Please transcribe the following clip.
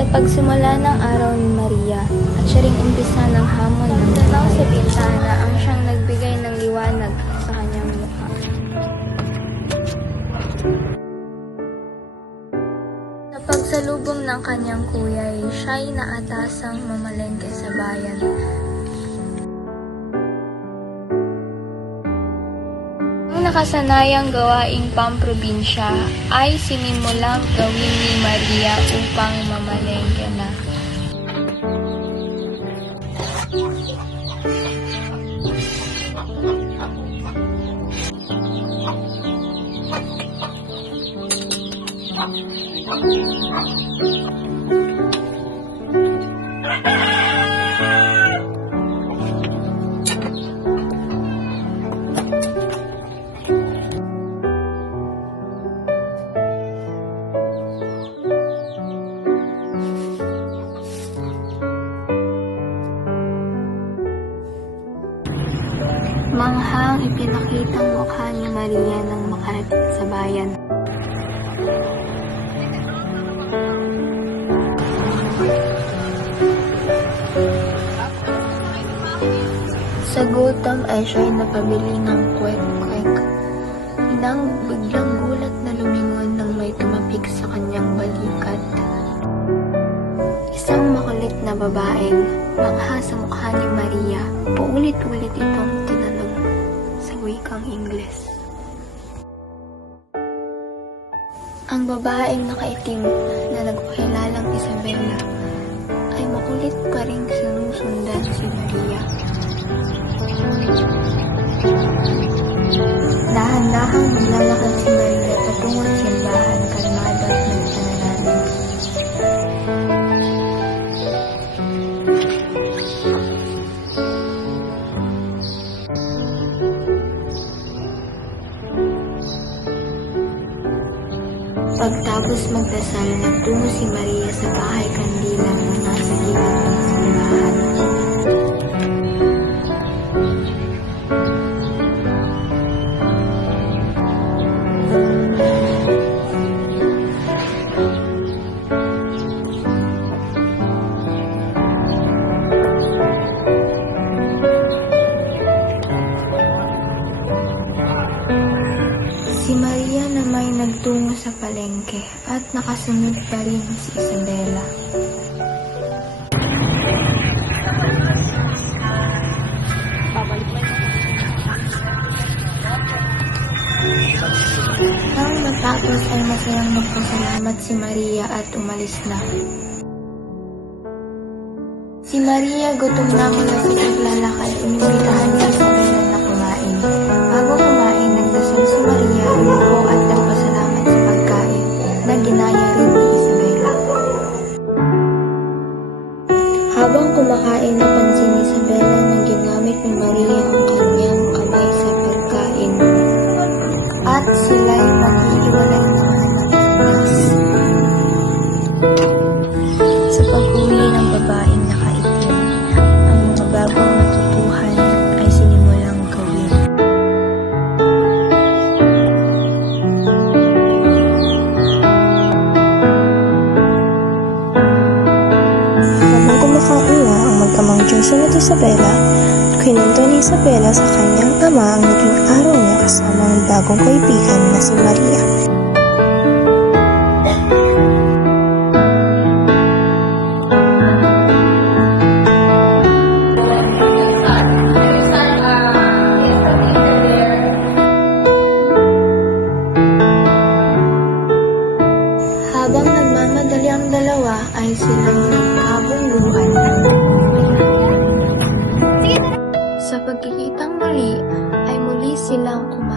Sa pagsimula ng araw ni Maria at siya ring umpisa ng hamon ng tanaw sa bintana ang siyang nagbigay ng liwanag sa kanyang mukha. Sa pagsalubong ng kanyang kuya ay siya'y naatasang mamalengke sa bayan. Ang nakasanayang gawaing pamprobinsya ay sinimulang gawin ni Maria upang mamalengke na. Manghang ipinakitang mukha ni Maria nang makarating sa bayan. Sa gutom ay siya'y napabili ng kwek-kwek. Nang biglang gulat na lumingon nang may tumapik sa kanyang balikat. Isang makulit na babaeng mangha sa mukha ni Maria, paulit-ulit itong tinanong sa wikang Ingles. Ang babaeng nakaitim na nagpakilalang Isabela ay makulit pa rin sinusundan si Maria. Dahan-dahang maglalakad si Maria patungo sa simbahan, kalmado at nagpanalangin. Pagtapos magdasal, nagtungo si Maria sa bahay kandila na nasa gilid ng simbahan. Si Maria na may nagtungo sa palengke at nakasunod pa rin si Isabela. Nang matapos ay masayang magpasalamat si Maria at umalis na. Si Maria gutom na mula sa paglalakad, inimbitahan ni Isabela na kumain. Bago kumain, nagdasal si Maria, umupo at nagpasalamat sa pagkain na ginaya rin ni Isabela. Habang kumakain, napansin ni Isabela na ginamit ni Maria ang kanyang kamay sa pagkain at sila'y nag-iiwalay naman ng oras. Sa pag-uwi ng babaeng nakaitim, ang mga bagong natutuhan ay sinimulang gawin. Habang kumakain na ang mag-amang Joshua at Isabela, kwento ni Isabela sa kanyang ama ang naging araw niya kasama ang bagong kaibigan na si Maria. Habang nagmamadali ang dalawa ay silang nagkabungguhan. Sa pagkikitang muli ay muli silang kumain.